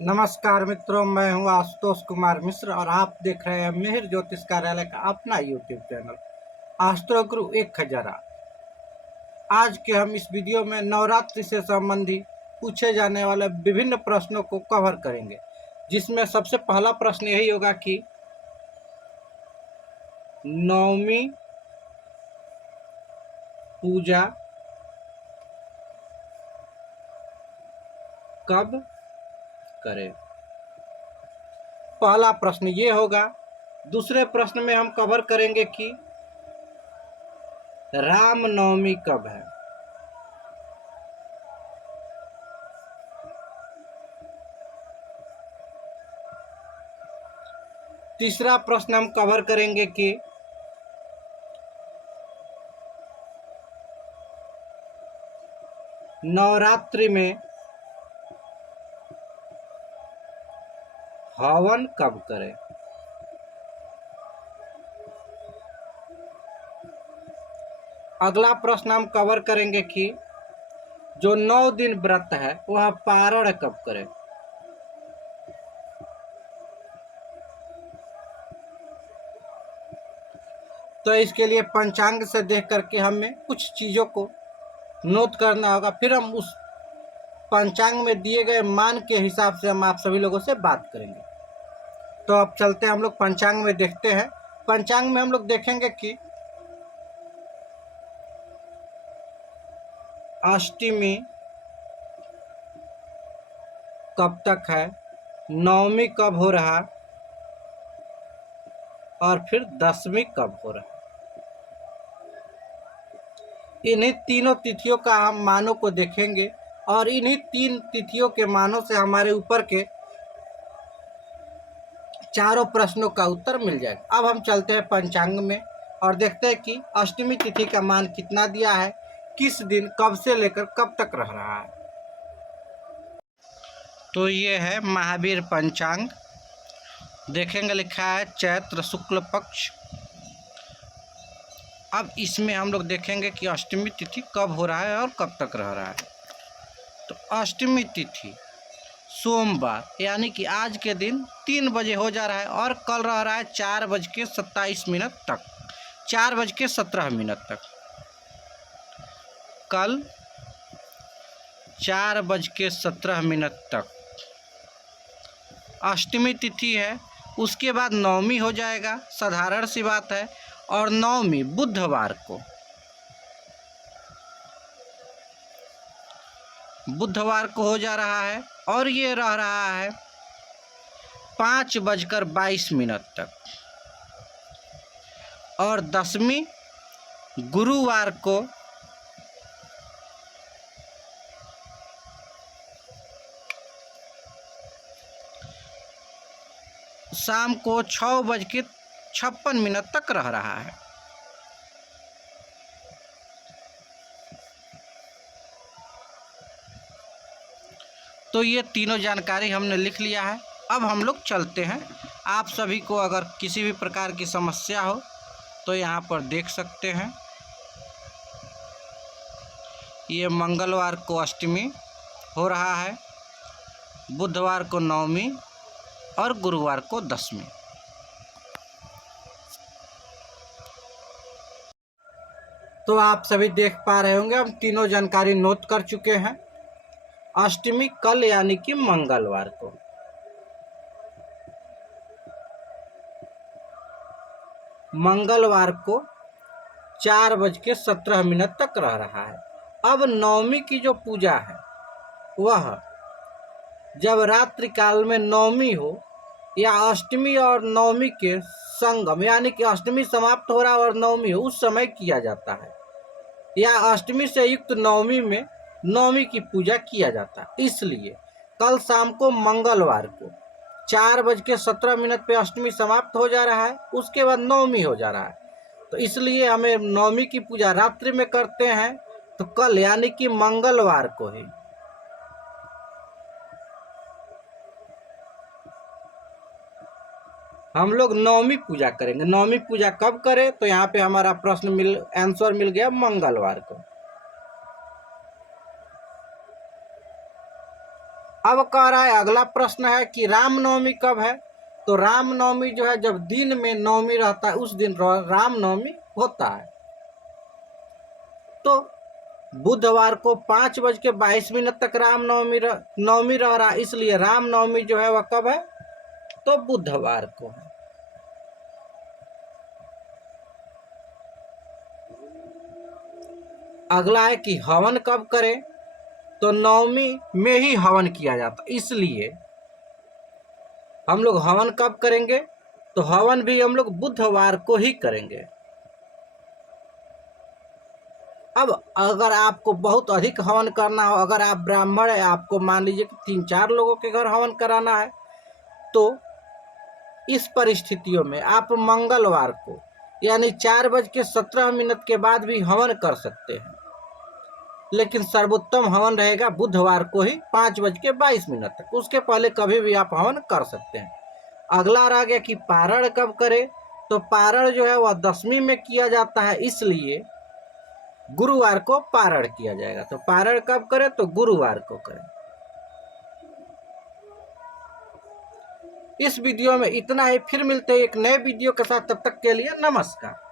नमस्कार मित्रों, मैं हूं आशुतोष कुमार मिश्र और आप देख रहे हैं मिहिर ज्योतिष कार्यालय का अपना यूट्यूब चैनल आस्ट्रो गुरु 1000। आज के हम इस वीडियो में नवरात्रि से संबंधित पूछे जाने वाले विभिन्न प्रश्नों को कवर करेंगे, जिसमें सबसे पहला प्रश्न यही होगा कि नवमी पूजा कब करें। पहला प्रश्न ये होगा। दूसरे प्रश्न में हम कवर करेंगे कि राम नवमी कब है। तीसरा प्रश्न हम कवर करेंगे कि नवरात्रि में हवन कब करें। अगला प्रश्न हम कवर करेंगे कि जो 9 दिन व्रत है वह पारण कब करें। तो इसके लिए पंचांग से देख करके हमें कुछ चीज़ों को नोट करना होगा, फिर हम उस पंचांग में दिए गए मान के हिसाब से हम आप सभी लोगों से बात करेंगे। तो अब चलते हैं हम लोग पंचांग में देखते हैं। पंचांग में हम लोग देखेंगे कि अष्टमी कब तक है, नवमी कब हो रहा और फिर दशमी कब हो रहा। इन्हीं तीनों तिथियों का हम मानों को देखेंगे और इन्हीं 3 तिथियों के मानों से हमारे ऊपर के चारों प्रश्नों का उत्तर मिल जाएगा। अब हम चलते हैं पंचांग में और देखते हैं कि अष्टमी तिथि का मान कितना दिया है, किस दिन कब से लेकर कब तक रह रहा है। तो ये है महावीर पंचांग। देखेंगे लिखा है चैत्र शुक्ल पक्ष। अब इसमें हम लोग देखेंगे कि अष्टमी तिथि कब हो रहा है और कब तक रह रहा है। तो अष्टमी तिथि सोमवार यानी कि आज के दिन 3 बजे हो जा रहा है और कल रह रहा है 4:27 तक, 4:17 तक। कल 4:17 तक अष्टमी तिथि है। उसके बाद नवमी हो जाएगा, साधारण सी बात है। और नवमी बुधवार को हो जा रहा है और ये रह रहा है 5:22 तक। और दशमी गुरुवार को शाम को 6:56 तक रह रहा है। तो ये तीनों जानकारी हमने लिख लिया है। अब हम लोग चलते हैं। आप सभी को अगर किसी भी प्रकार की समस्या हो तो यहाँ पर देख सकते हैं। ये मंगलवार को अष्टमी हो रहा है, बुधवार को नवमी और गुरुवार को दशमी। तो आप सभी देख पा रहे होंगे, हम तीनों जानकारी नोट कर चुके हैं। अष्टमी कल यानी कि मंगलवार को, मंगलवार को 4:17 तक रह रहा है। अब नवमी की जो पूजा है वह जब रात्रि काल में नवमी हो या अष्टमी और नवमी के संगम यानी कि अष्टमी समाप्त हो रहा और नवमी हो उस समय किया जाता है, या अष्टमी से युक्त नवमी में नवमी की पूजा किया जाता है। इसलिए कल शाम को मंगलवार को 4:17 पे अष्टमी समाप्त हो जा रहा है, उसके बाद नवमी हो जा रहा है। तो इसलिए हमें नवमी की पूजा रात्रि में करते हैं। तो कल यानी कि मंगलवार को ही हम लोग नवमी पूजा करेंगे। नवमी पूजा कब करें, तो यहाँ पे हमारा प्रश्न आंसर मिल गया मंगलवार को। अब कह रहा है, अगला प्रश्न है कि रामनवमी कब है। तो रामनवमी जो है, जब दिन में नवमी रहता है उस दिन रामनवमी होता है। तो बुधवार को 5:22 तक नवमी रह रहा, इसलिए रामनवमी जो है वह कब है, तो बुधवार को है। अगला है कि हवन कब करें। तो नवमी में ही हवन किया जाता, इसलिए हम लोग हवन कब करेंगे, तो हवन भी हम लोग बुधवार को ही करेंगे। अब अगर आपको बहुत अधिक हवन करना हो, अगर आप ब्राह्मण है, आपको मान लीजिए कि 3-4 लोगों के घर हवन कराना है, तो इस परिस्थितियों में आप मंगलवार को यानी 4:17 के बाद भी हवन कर सकते हैं, लेकिन सर्वोत्तम हवन रहेगा बुधवार को ही 5:22 तक। उसके पहले कभी भी आप हवन कर सकते हैं। अगला रह गया कि पारण कब करें। तो पारण जो है वह 10वीं में किया जाता है, इसलिए गुरुवार को पारण किया जाएगा। तो पारण कब करें, तो गुरुवार को करें। इस वीडियो में इतना ही, फिर मिलते हैं एक नए वीडियो के साथ। तब तक के लिए नमस्कार।